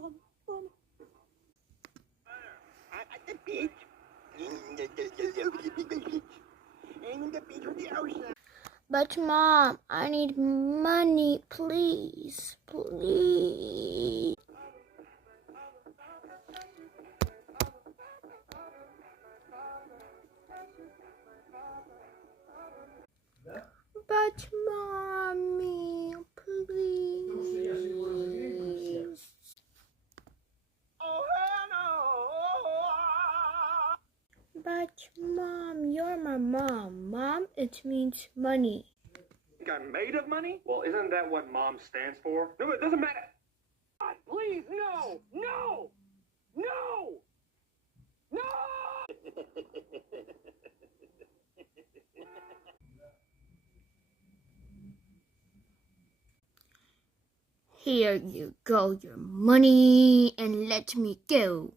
Mom. At the beach. In the beach. In the beach with the ocean. But Mom, I need money, please. Please. But Mommy, please. Oh, hell no! But Mom, you're my mom. Mom, it means money. Think I'm made of money? Well, isn't that what mom stands for? No, it doesn't matter. God, please, no! No! No! No! Here you go, your money, and let me go.